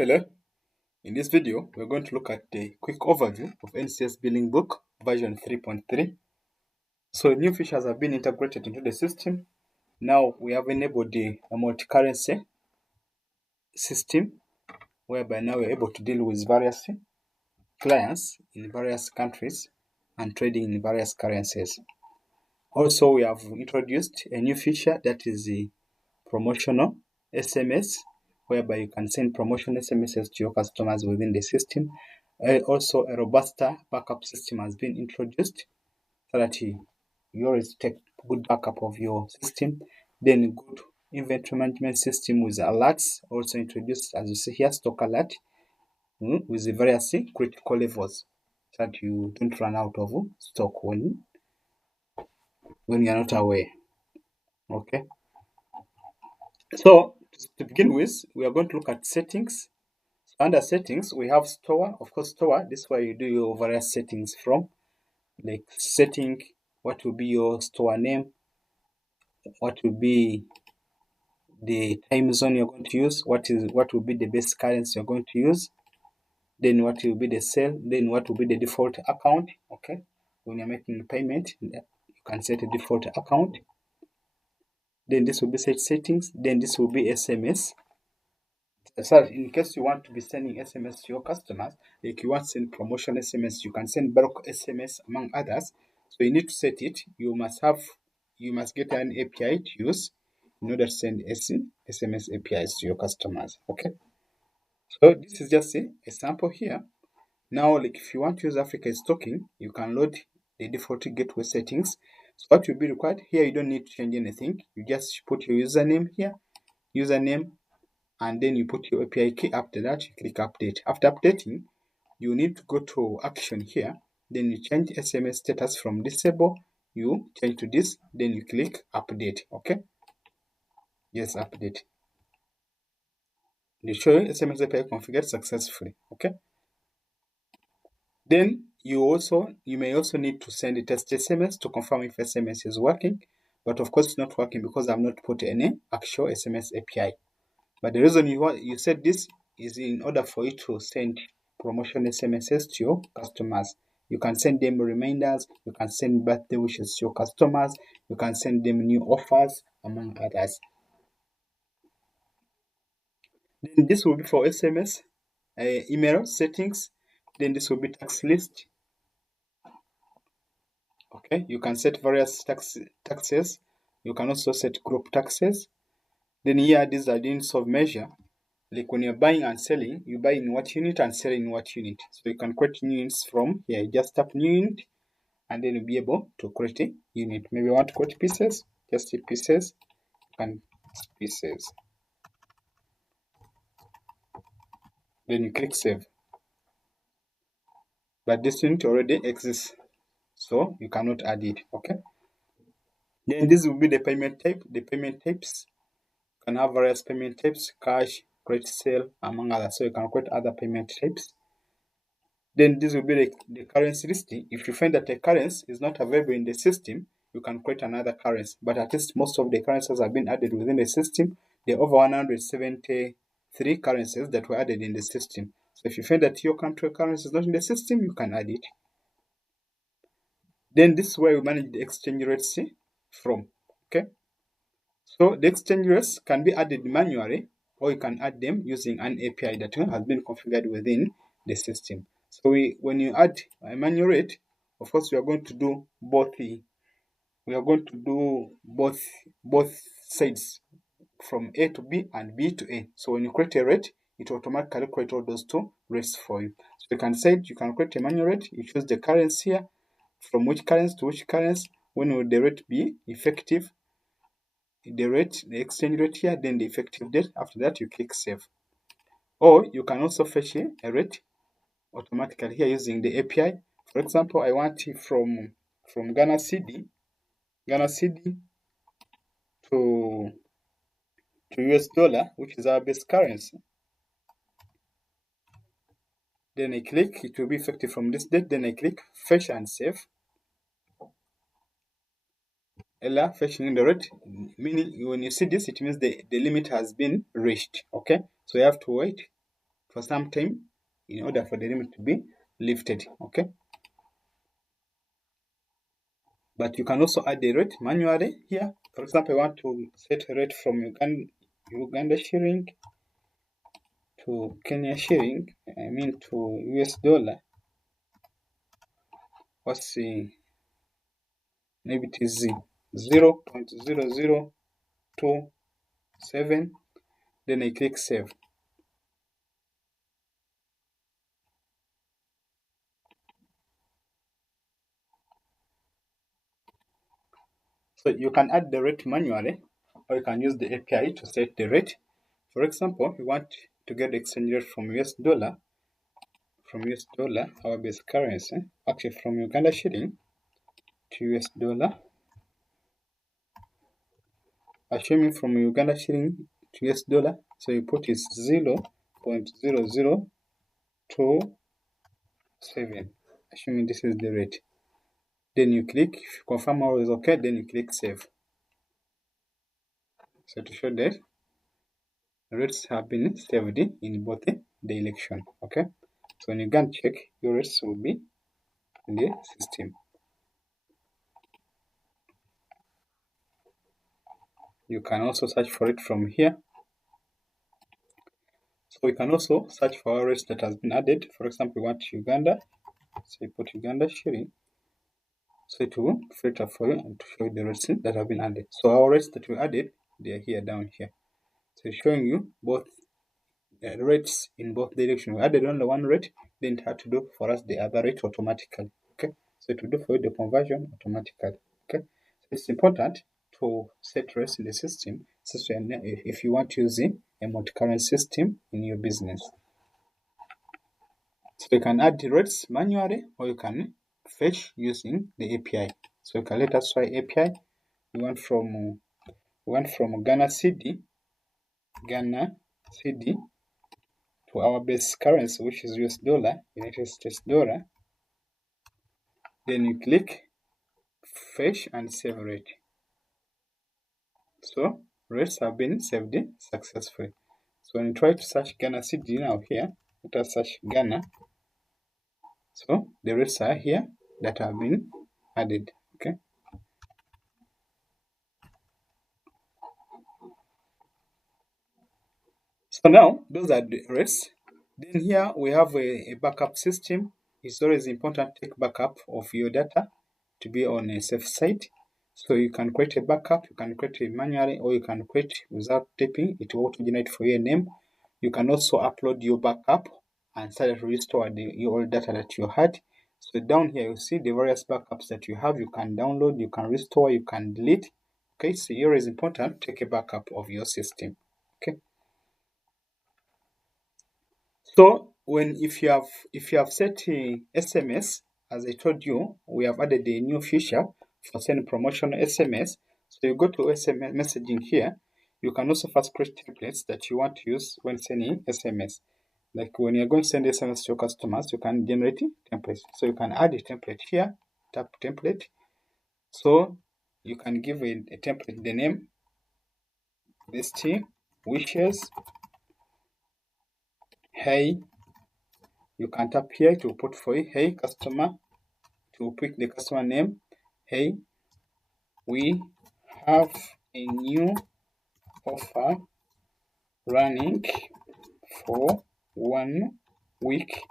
Hello, in this video, we're going to look at the quick overview of NCS Billing Book version 3.3. So new features have been integrated into the system. Now we have enabled the multi-currency system, whereby now we're able to deal with various clients in various countries and trading in various currencies. Also, we have introduced a new feature that is the promotional SMS, whereby you can send promotional SMSs to your customers within the system. Also, a robust backup system has been introduced so that you always take good backup of your system. Then, good inventory management system with alerts also introduced, as you see here, stock alert with the various critical levels so that you don't run out of stock when you're not aware. Okay. So, to begin with, we are going to look at settings. So under settings, we have store. Of course, store, this is where you do your various settings from, like setting what will be your store name, what will be the time zone you're going to use, what will be the best currency you're going to use, then what will be the sale, then what will be the default account. Okay, when you're making a payment, you can set a default account. Then this will be set settings. Then this will be SMS. So in case you want to be sending SMS to your customers, like you want to send promotion SMS, you can send bulk SMS among others. So you need to set it. You must get an API to use in order to send SMS APIs to your customers. Okay. So this is just a sample here. Now, like if you want to use Africa is talking, you can load the default gateway settings. So what will be required here, you don't need to change anything. You just put your username here, and then you put your API key. After that, you click update. After updating, you need to go to action here. Then you change SMS status from disable. You change to this. Then you click update. Okay. Yes, update. They show you SMS API configured successfully. Okay. Then you may also need to send a test SMS to confirm if SMS is working. But of course, it's not working because I've not put any actual SMS API. But the reason you said this is in order for you to send promotion SMSs to your customers. You can send them reminders, you can send birthday wishes to your customers, you can send them new offers, among others. Then this will be for SMS, email settings. Then this will be tax list. Okay, you can set various taxes. You can also set group taxes. Then here, these are the units of measure. Like when you're buying and selling, you buy in what unit and sell in what unit. So you can create new units from here. You just tap new unit and then you'll be able to create a unit. Maybe you want to create pieces, just hit pieces and pieces. Then you click save. But this unit already exists, so you cannot add it. Okay. Then this will be the payment type. The payment types can have various payment types: cash, credit, sale, among others. So you can create other payment types. Then this will be the currency listing. If you find that a currency is not available in the system, you can create another currency. But at least most of the currencies have been added within the system. There are over 173 currencies that were added in the system. So if you find that your country currency is not in the system, you can add it. Then this is where you manage the exchange rates from. Okay. So the exchange rates can be added manually, or you can add them using an API that has been configured within the system. So when you add a manual rate, of course, we are going to do both sides from A to B and B to A. So when you create a rate, it automatically creates all those two rates for you. So you can create a manual rate. You choose the currency here, from which currency to which currency. When will the rate be effective? The exchange rate here, then the effective date. After that, you click save. Or you can also fetch a rate automatically here using the API. For example, I want it from Ghana cedi to US dollar, which is our base currency. Then I click, it will be effective from this date. Then I click fetch and save. Ella fetching the rate, meaning when you see this, it means the limit has been reached. Okay, so you have to wait for some time in order for the limit to be lifted. Okay, but you can also add the rate manually here. For example, I want to set a rate from Uganda shilling to Kenya shilling, to US dollar. Let's see, maybe it is 0.0027. Then I click save. So you can add the rate manually, or you can use the API to set the rate. For example, you want to get the exchange rate from US dollar, our base currency, actually from Uganda shilling to US dollar. Assuming from Uganda shilling to US dollar, so you put is 0.0027. Assuming this is the rate. Then you click, if you confirm all is okay, then you click save. So to show that rates have been saved in both the election. Okay, so when you can check, your rates will be in the system. You can also search for it from here. So we can also search for our rates that has been added. For example, we want Uganda, so you put Uganda shilling. So it will filter for you and to show you the rates that have been added. So our rates that we added, they are here down here. So it's showing you both rates in both directions. We added only one rate, then it had to do for us the other rate automatically. Okay, so it will do for you the conversion automatically. Okay, so it's important to set rates in the system, if you want to use a multi-currency system in your business. So you can add the rates manually, or you can fetch using the API. So you can let us try API. We went from Ghana cedi to our base currency, which is US dollar, United States dollar. Then you click fetch and save rate. So rates have been saved successfully. So when you try to search Ghana cedi now here, let us search Ghana. So the rates are here that have been added. Okay. So now those are the rates. Then here we have a backup system. It's always important to take backup of your data to be on a safe side. So you can create a backup, you can create it manually, or you can create without typing. It will auto-generate for your name. You can also upload your backup and start to restore your old data that you had. So down here you see the various backups that you have. You can download, you can restore, you can delete. Okay, so here is important. Take a backup of your system. Okay. So if you have set a SMS, as I told you, we have added a new feature for sending promotional SMS. So you go to SMS messaging here. You can also first create templates that you want to use when sending SMS. Like when you're going to send SMS to your customers, you can generate templates. So you can add a template here, tap template. So you can give a template the name, best wishes, hey. You can tap here to put for you, hey customer, to pick the customer name. Hey, we have a new offer running for 1 week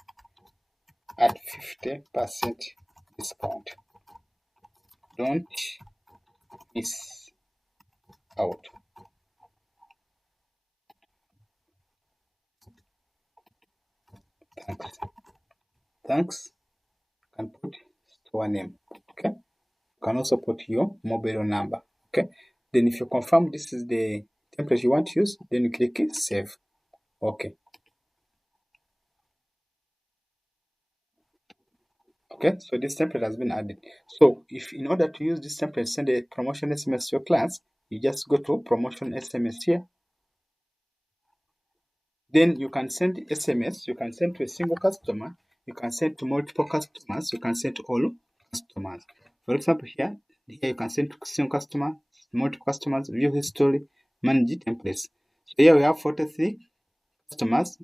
at 50% discount. Don't miss out. Thanks. You can put store name. Okay. You can also put your mobile number. Okay. Then if you confirm this is the template you want to use, then you click save. Okay. Okay, so this template has been added. So if in order to use this template, send a promotion SMS to your clients, you just go to promotion SMS here. Then you can send SMS, you can send to a single customer, you can send to multiple customers, you can send to all customers. For example, here you can send to single customer, multiple customers, view history, manage templates. So here we have 43 customers,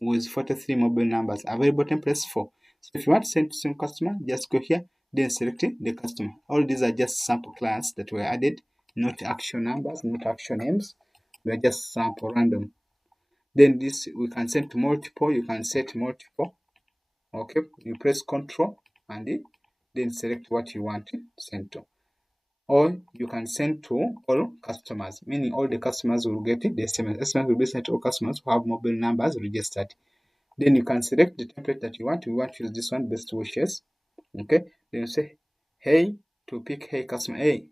with 43 mobile numbers. Available templates 4. So if you want to send to some customer, just go here, then select the customer. All these are just sample clients that were added, not actual numbers, not actual names. They are just sample random. Then this we can send to multiple. You can set multiple. Okay, you press Control and then select what you want to send to. Or you can send to all customers, meaning all the customers will get the SMS. SMS will be sent to all customers who have mobile numbers registered. Then you can select the template that you want. We want to use this one, best wishes. Okay, then you say, hey, to pick, hey customer, hey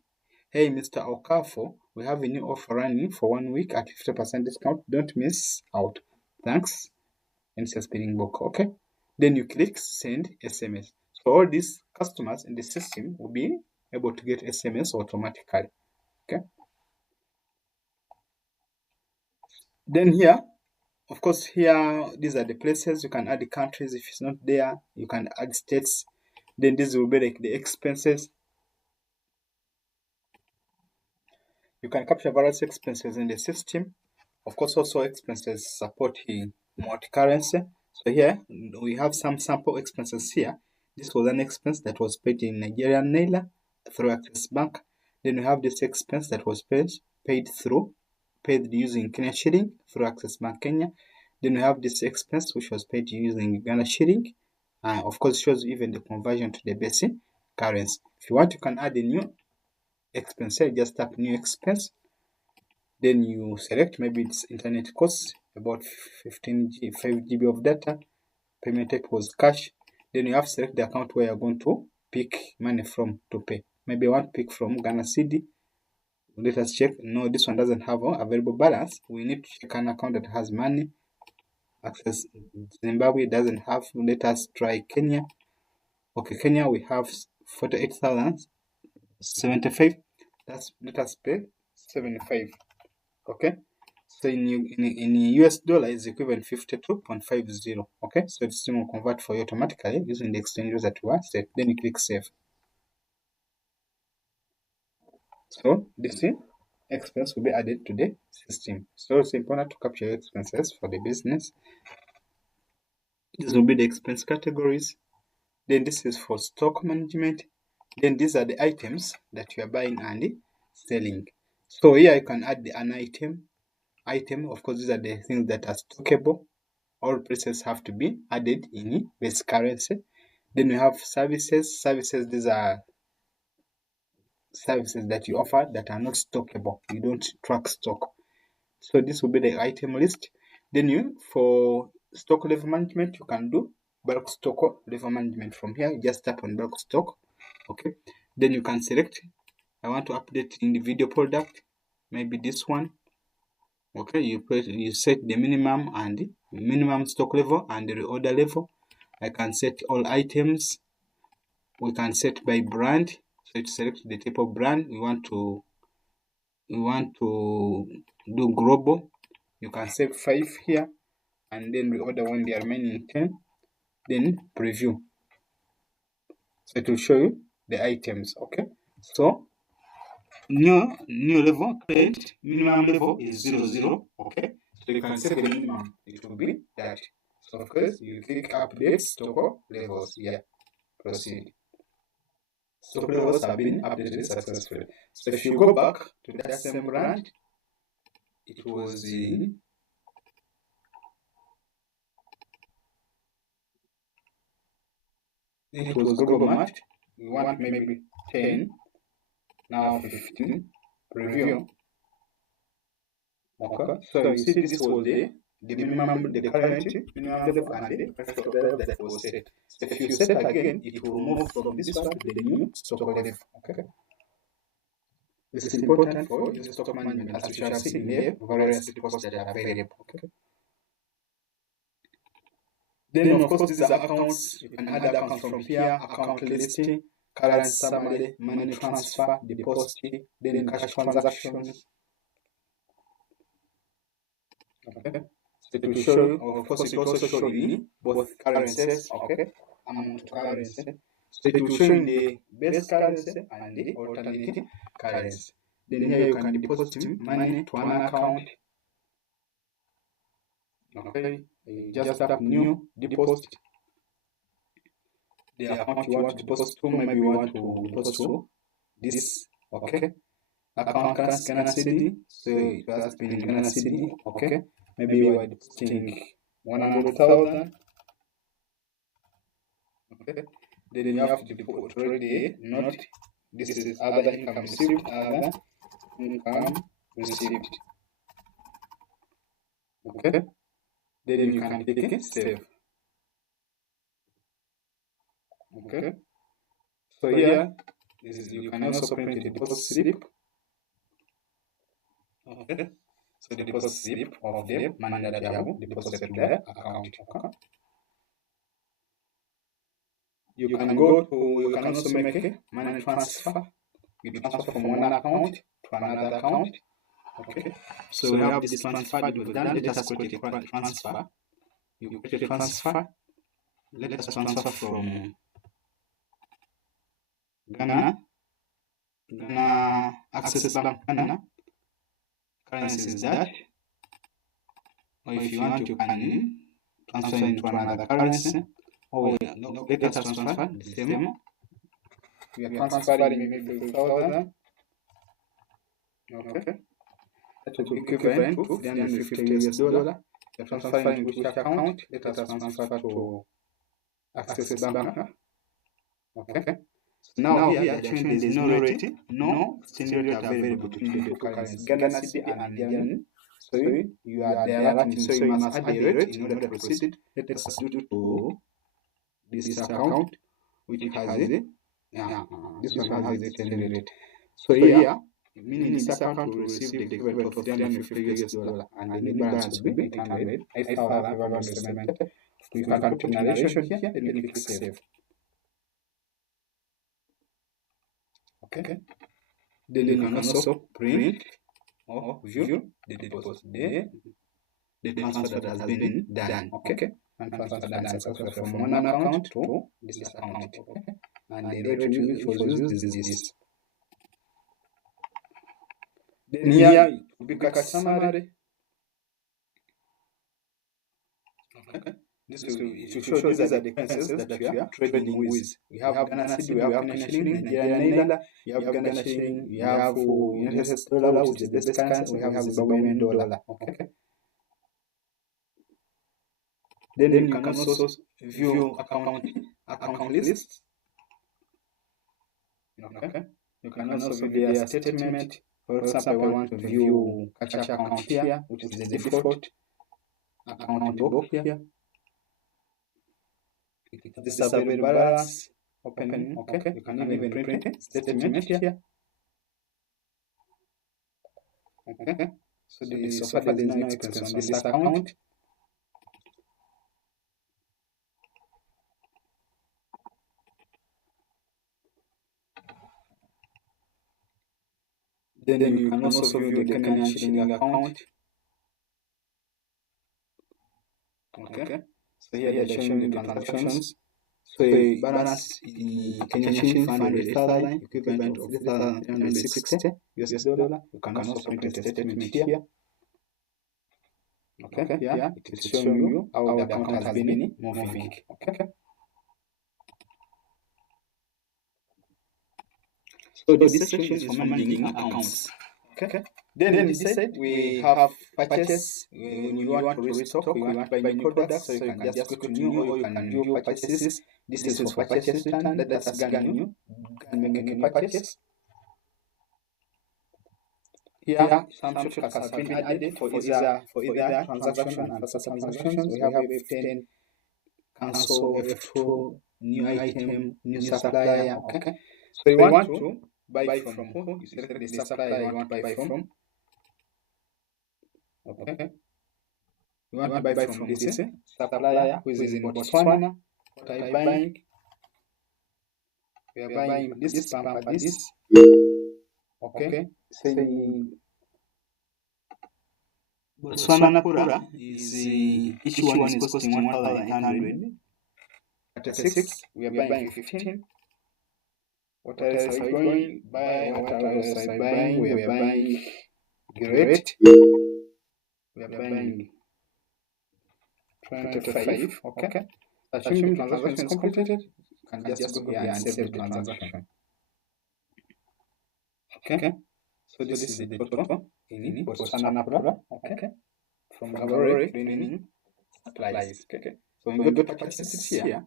Mr. Okafo, we have a new offer running for 1 week at 50% discount. Don't miss out. Thanks. And it's a spelling book. Okay, then you click send SMS. So all these customers in the system will be able to get SMS automatically. Okay, then here, of course, here these are the places. You can add the countries. If it's not there, you can add states. Then this will be like the expenses. You can capture various expenses in the system. Of course, also expenses supporting multi-currency. So here we have some sample expenses here. This was an expense that was paid in Nigerian Naira through Access Bank. Then we have this expense that was paid using Kenya shilling through Access Bank Kenya. Then we have this expense which was paid using Ghana shilling. Of course, shows even the conversion to the basic currency. If you want, you can add a new expense here. Just tap new expense. Then you select, maybe it's internet cost, about 5 GB of data. Payment type was cash. Then you have to select the account where you're going to pick money from to pay. Maybe I want to pick from Ghana Cedi. Let us check. No, this one doesn't have available balance. We need to check an account that has money. Access Zimbabwe doesn't have. Let us try Kenya. Okay, Kenya we have 48,075. Let us pay 75. Okay, so in US dollar is equivalent 52.50. Okay, so the system will convert for you automatically using the exchange rate that you are set. Then you click save. So this expense will be added to the system. So it's important to capture your expenses for the business. These will be the expense categories. Then this is for stock management. Then these are the items that you are buying and selling. So here you can add an item. Of course, these are the things that are stockable. All prices have to be added in base currency. Then we have services. These are services that you offer that are not stockable. You don't track stock. So this will be the item list. Then for stock level management, you can do bulk stock level management from here. You just tap on bulk stock. Okay. Then you can select, I want to update individual product, maybe this one. Okay, you set the minimum stock level and the reorder level. I can set all items. We can set by brand. So to select the type of brand we want to do global. You can set 5 here and then reorder when they are remaining 10. Then preview. So it will show you the items. Okay, so new level create minimum level is 00. Okay, so you can set the minimum, it will be that. So of course you click update stock levels. Yeah, proceed. Stock levels have been updated successfully. So if you go back to that same brand, it was global match. We want maybe 10, now 15. Preview. Okay, so you see this was the minimum, the current minimum level and the preferred level that was set. So if you set again, it will move from this one to the new stock level. Okay, this is important for your stock management, as we shall see in the various reports that are available. Okay. Then of course these are accounts. You can add accounts from here: account listing, current summary, money transfer, deposit, then cash transactions. Okay, so it will show you, of course it will also show in both currencies. Okay, amount to currency. So it will show in the base currency and the alternative currency. Then here you can deposit money to an account. Okay, you just tap new deposit the account you want to deposit to. Maybe you want to deposit to this. Okay, account currency Ghana cedi, so it has been in Ghana cedi. Okay, maybe you are depositing 100,000. Okay, then you have to deposit already. Not this is other income received. Other income received. Okay, then you can click save. Okay, so here is you can also print a deposit slip. Okay, so the deposit slip of the money that you have deposited to the account. Okay, you can go to, you can also make a money transfer. You transfer from one account to another account. Okay, so we have this transfer that we've done. Let us create a transfer. You create a transfer. Let us transfer from Ghana Access Bank Ghana currency is that. Or if you want, you can transfer into another currency. Or no, let us transfer the same. We are transferring maybe 5,000. Okay. That will be equivalent to 350 US dollar. We are transferring to which account? Let us transfer to Access Bank. Okay. So now here they are showing there is no rate, no exchange rate available between the two currencies, Ghana cedi and Indian. So you are there at, so you must add a rate in order to proceed. Let us do to this account, which has a this one has the exchange rate. So here, meaning this account will receive the equivalent of 350 US dollar, and the new balance will be 800, 8,570. You can put a narration here, then you click save. Okay. Then you can also print or view the deposit, the transfer that has been done. Okay. And transfer done successfully from one account to this account. Okay. And the rate which was used is this. Then here it will be cut summary. Okay. This will, it will show these are the currencies that we are trading with. We have Ghana cedi, we have Kenya shilling, Nigerian naira, we have Ghana shilling, we have United States dollar, which is the best currency, we have Zimbabwean dollar. Okay. Then you can also view account lists. Okay. You can also view their statement. For example, I want to view cash account here, which is the default account book here. This is available balance opening. Okay. You can even print a statement here. Okay. So so far there is no expense on this account. Then you can also view the Kenyan shilling account. Okay. So here they're showing the transactions. So balance Kenyan shilling 500,000, equivalent of 3,360 US dollar. You can also print a statement here. Okay, yeah, it is showing you how the account has been moving. Okay. So this section is for managing accounts. Okay. Then this side we have purchase. When you want to restock, you want to buy new products, so you can just go to new, or you can view purchases. This is for purchase return. Let us scan new and make a new purchase. Here, some shortcuts have been added for either transaction and further transactions. We have F10, cancel, F2, new item, new supplier. Okay. So you want to buy from who? You select the supplier you want to buy from. Okay. You want to buy from this supplier who is in Botswana. What are you buying? We are buying this pamper, this. Okay. Say Botswana Pura is each one is costing 1,800. At 6, we are buying 15. What else are we going buy? What else are we buying? We are buying great. We are buying 25. Okay. Assuming the transaction is completed, you can just go here and save the transaction. Okay. So this is the total in Botswana. Okay. From Gaborone cleaning supplies. Okay. So when you go to purchases here,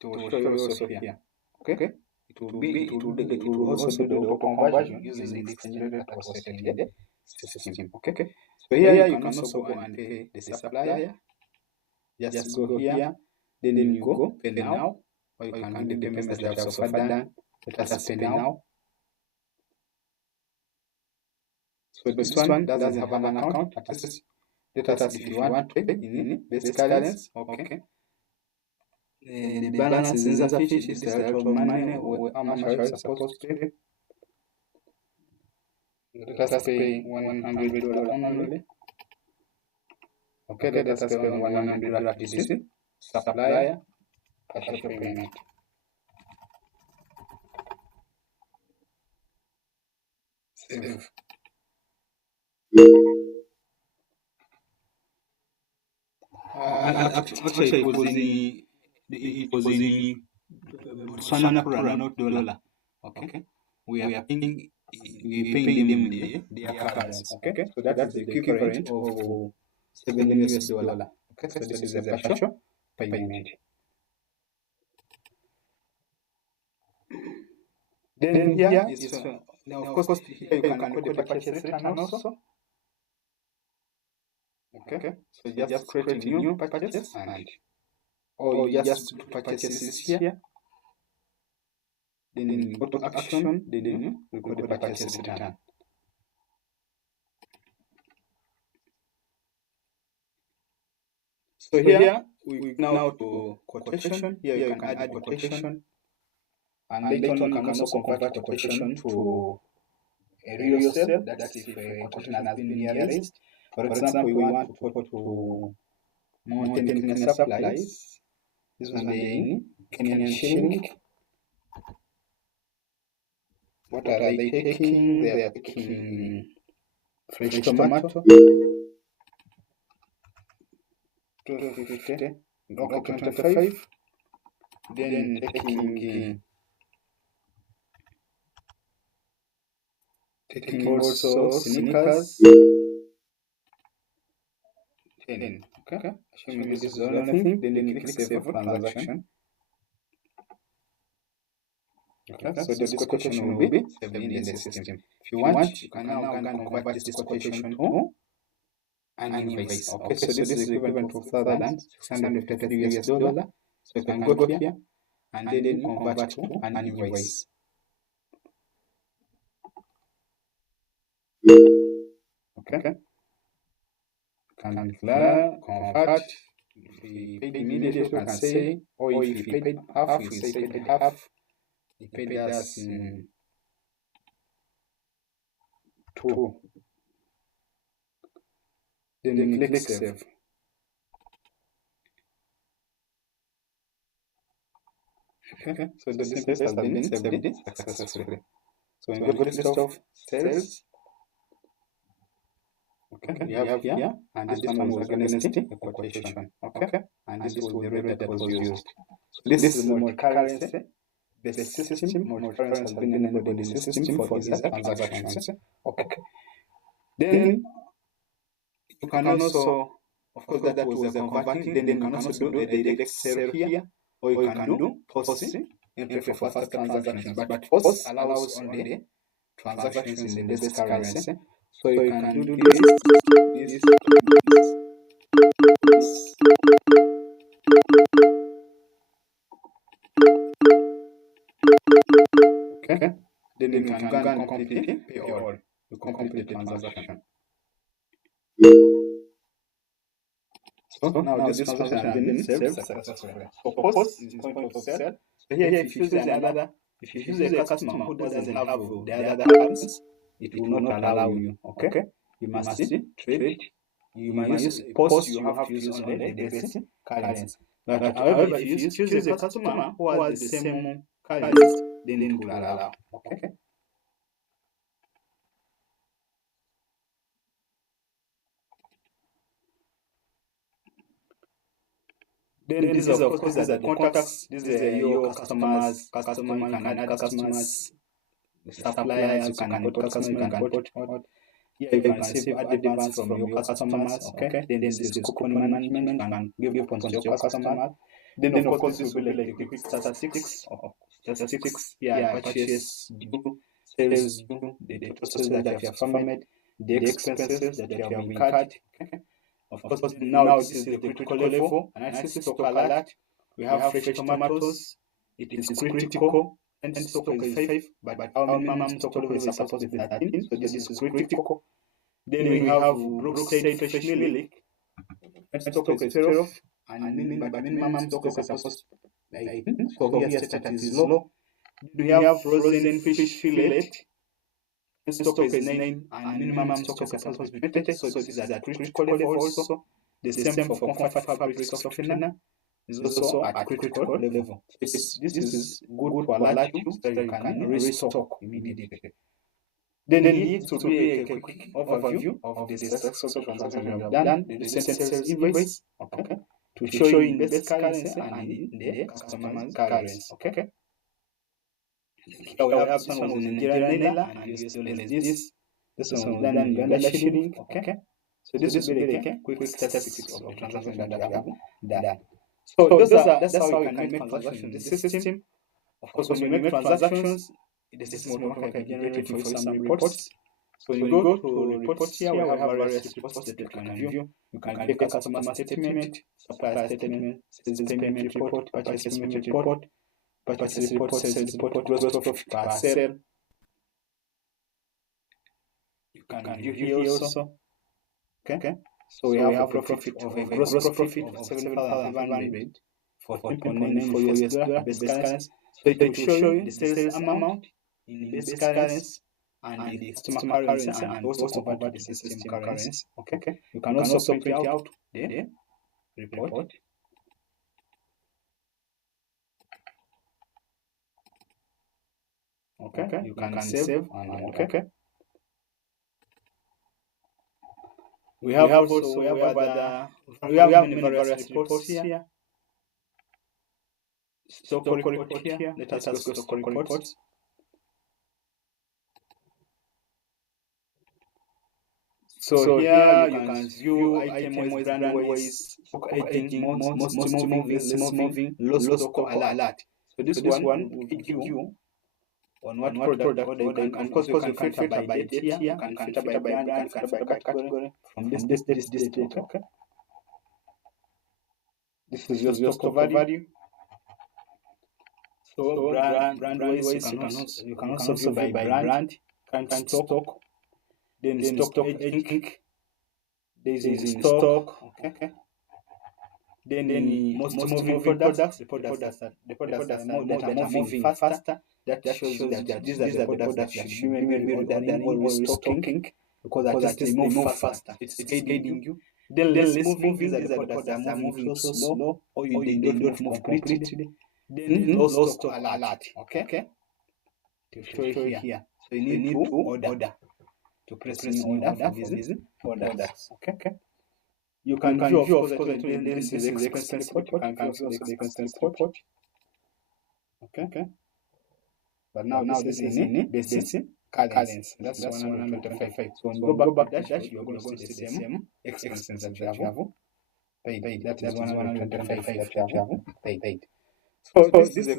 it will show you also here. Okay. It will also do the auto conversion using the exchange rate that was set in the system. Okay. So here you can also go and pay the supplier. Just go here, then you go pay now, or you can do the payments that you have so far done. Let us pay now. So this one doesn't have an account. Let us, if you want to pay in basic currency, okay. The balance is insufficient. This is the total money. How much are you supposed to pay? Let us pay $100 only. Okay, let us pay only $100 to this supplier. Partial payment. Save. Actually, it was in Botswana Pura, not dollar. Okay, we are paying them in their currency. Okay, so that is the equivalent of $7. Okay, so this is a partial payment. Then here is now of course here you can record the purchase return also. Okay, so just create a new purchase and or you just purchases here. Then go to action, then you record the purchase return. So here we now to quotation. Here you can add quotation, and later on you can also convert quotation to a real sale. That's if a quotation has been nearest. For example, we want to go to Mountain Kenya Supplies. This was the in Kenyan shilling. What are they taking? They are taking fresh tomato. 1250. Okay, 25. Then taking also sneakers. 10. Okay. Assuming this is the only thing, then you click save transaction. Okay, so this quotation will be saved in the system. If you want, you can now go and convert this quotation to an invoice. Okay, so this is equivalent to $1,653. So you can go here and then convert to an invoice. Okay, can declare, convert. If we paid immediately, we can say, or if we paid half, we say paid half. He paid us in 2. Then you click save. Okay, so the invoice has been saved successfully. So in the list of sales, okay, we have here, and this one was against a quotation. Okay, and this was the rate that was used. So this is multi-currency based system. Multi-currency has been enabled in the system for these transactions. Okay, then you can also, of course, that was a converting. Then you can also do a direct sale here, or you can do POS entry for faster transactions. But POS allows only the transactions in the base currency. So you can do this. Okay. Then you can go and complete pay all. You complete the transaction. So now this transaction has been saved successfully. So POS is point of sale. So here if you choose a customer who doesn't have the other currencies, it will not allow you. Okay, you must trade. You might use POS. You have to use only the basic currency. But however, if you choose a customer who has the same currency, then it will allow. Okay. Then these are, of course, these are the contacts. These are your customers. Customer, you can add customers. Suppliers, you can import customers, you can import. Yeah, you can save advance from your customers. Okay. Then this is coupon management. You can give coupons to your customer. Then of course this will be like the quick statistics. Statistics. Yeah, purchase due, sales due, the total sales that you have performed, the expenses that you have incurred. Okay. Of course, now this is the critical level analysis stock alert. We have fresh tomatoes. It is critical. And stock is 5, but our minimum stock level is supposed to be 13. So this is critical. Then we have Brookside fresh milk. And stock is 12. But minimum stock is supposed to be 18. So here status is low. We have frozen fish fillet. And stock is 9. And minimum stock is supposed to be 20. So this is at critical level also. The same for comfort fabric softener is also at critical level. This is good to alert you so that you can restock immediately. Then it will be a quick overview of the successful transaction we have done, the recent sales invoice, okay, to show you in best currency and in the customer's currency, okay. Here we have this one was in Nigerian naira and US dollars. This one was done in Uganda shilling, okay. So this will be like a quick statistics of the transaction that we have done. So that's how you can make transactions in the system. Of course, when you make transactions, the system will automatically generate for you some reports. So when you go to reports here, we have various reports that you can view. You can get a customer statement, supplier statement, sales payment report, purchase payment report, purchase report, sales report, gross profit per sale. You can view here also. Okay. So we have profit of a gross profit of 7,500 for 14.94 US dollar base currency. So it will show you the sales amount in base currency and the customer currency and also convert to the system currency. Okay. You can also print out the report. Okay. You can save and okay. We have many various reports here. Stock report here. Let us go to stock reports. So here you can view item-wise, brand-wise, stock aging, most moving, less moving, low stock alert. So this one will give you on what product order you can. Of course, you can filter by date here. You can filter by brand, you can filter by category from this date. Okay. This is your stock value. So brand-wise, you can also view by brand, current stock, then stock aging, days in stock, okay. Then most moving products, the products that are moving faster. That shows you that these are the products that you should be ordering or restocking because at least they move faster. It's aiding you. Then less moving, these are the products that are moving so slow or they don't move completely. Then low stock alert, okay? To show you here. So you need to order to press new order for these orders, okay? You can view, of course, this is expense report. You can view also the expense report, okay? But now this is in basic currency. That's 125. So when you go back to dash, you're going to see the same expenses that you have paid. That is 125 that you have paid. So this is a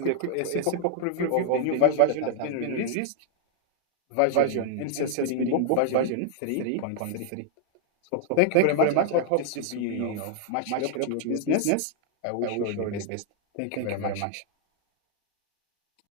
simple preview of the new version that has been released. Version NCS Bidding Book version 3.3. So thank you very much. I hope this will be of much help to your business. I wish you all the best. Thank you very much.